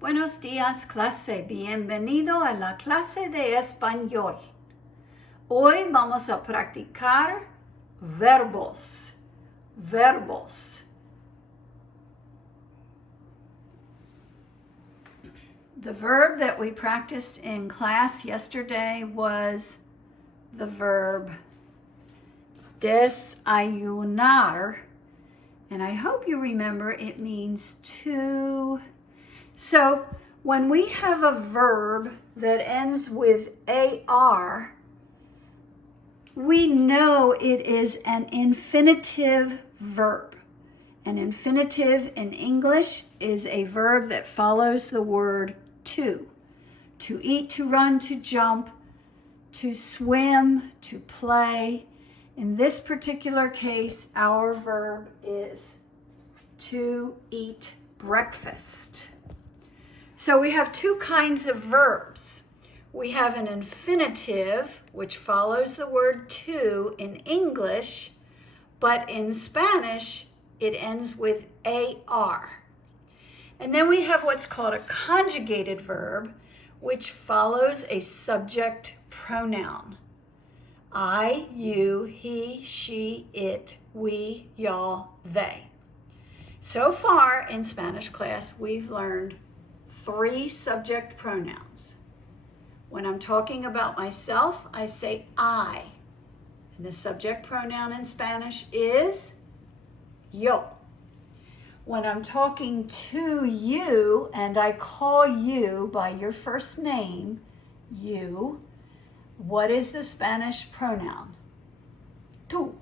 Buenos días, clase. Bienvenido a la clase de español. Hoy vamos a practicar verbos. Verbos. The verb that we practiced in class yesterday was the verb desayunar. And I hope you remember it means to. So when we have a verb that ends with AR, we know it is an infinitive verb. An infinitive in English is a verb that follows the word to. To eat, to run, to jump, to swim, to play. In this particular case, our verb is to eat breakfast. So we have two kinds of verbs. We have an infinitive, which follows the word to in English, but in Spanish, it ends with AR. And then we have what's called a conjugated verb, which follows a subject pronoun. I, you, he, she, it, we, y'all, they. So far in Spanish class, we've learned 3 subject pronouns. When I'm talking about myself, I say I. And the subject pronoun in Spanish is yo. When I'm talking to you and I call you by your first name, you, what is the Spanish pronoun? Tú.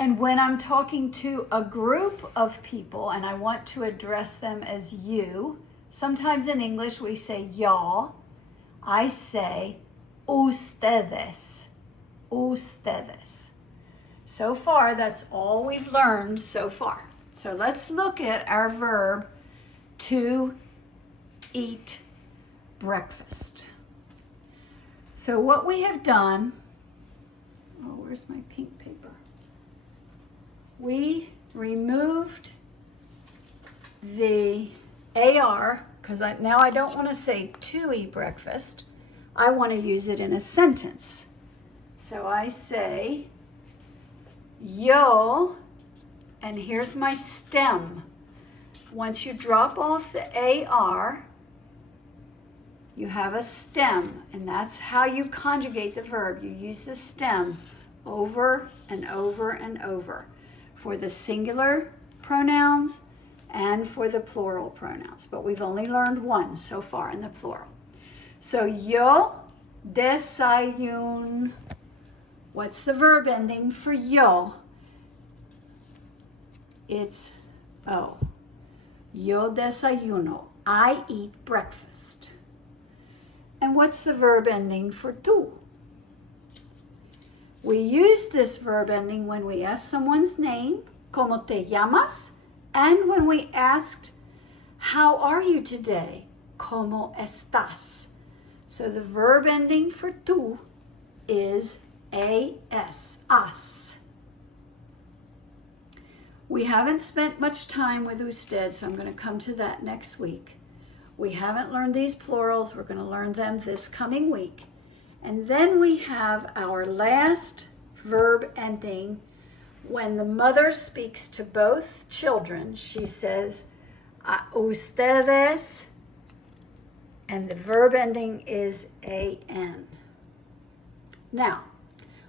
And when I'm talking to a group of people and I want to address them as you, sometimes in English we say y'all, I say ustedes, ustedes. So far, that's all we've learned so far. So let's look at our verb to eat breakfast. So what we have done, oh, where's my pink paper? We removed the AR, because now I don't want to say to eat breakfast. I want to use it in a sentence. So I say, yo, and here's my stem. Once you drop off the AR, you have a stem, and that's how you conjugate the verb. You use the stem over and over and over for the singular pronouns and for the plural pronouns. But we've only learned one so far in the plural. So yo desayuno. What's the verb ending for yo? It's O. Yo desayuno. I eat breakfast. And what's the verb ending for tú? We use this verb ending when we ask someone's name, ¿Cómo te llamas? And when we asked, how are you today? ¿Cómo estás? So the verb ending for tú is as, as. We haven't spent much time with usted, so I'm going to come to that next week. We haven't learned these plurals. We're going to learn them this coming week. And then we have our last verb ending. When the mother speaks to both children, she says, a ustedes, and the verb ending is an. Now,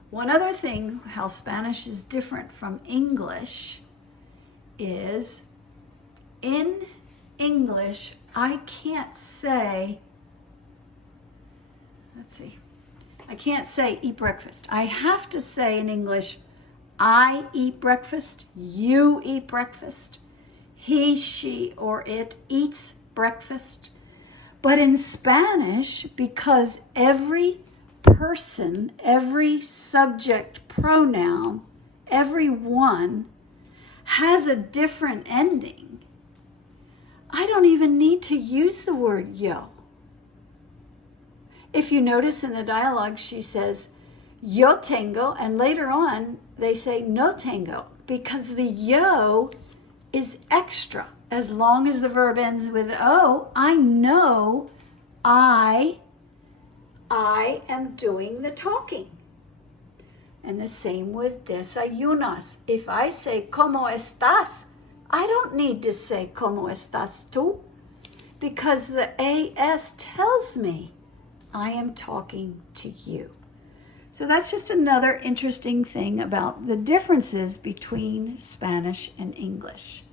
one other thing, how Spanish is different from English, is in English, I can't say, I can't say eat breakfast. I have to say in English, I eat breakfast, you eat breakfast, he, she, or it eats breakfast. But in Spanish, because every person, every subject pronoun, every one has a different ending, I don't even need to use the word yo. If you notice in the dialogue, she says, yo tengo, and later on they say no tengo, because the yo is extra. as long as the verb ends with O, I know I am doing the talking. And the same with desayunas. If I say, ¿Cómo estás? I don't need to say, ¿Cómo estás tú? Because the AS tells me I am talking to you. So that's just another interesting thing about the differences between Spanish and English.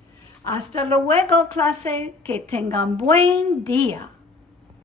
Hasta luego, clase. Que tengan buen día.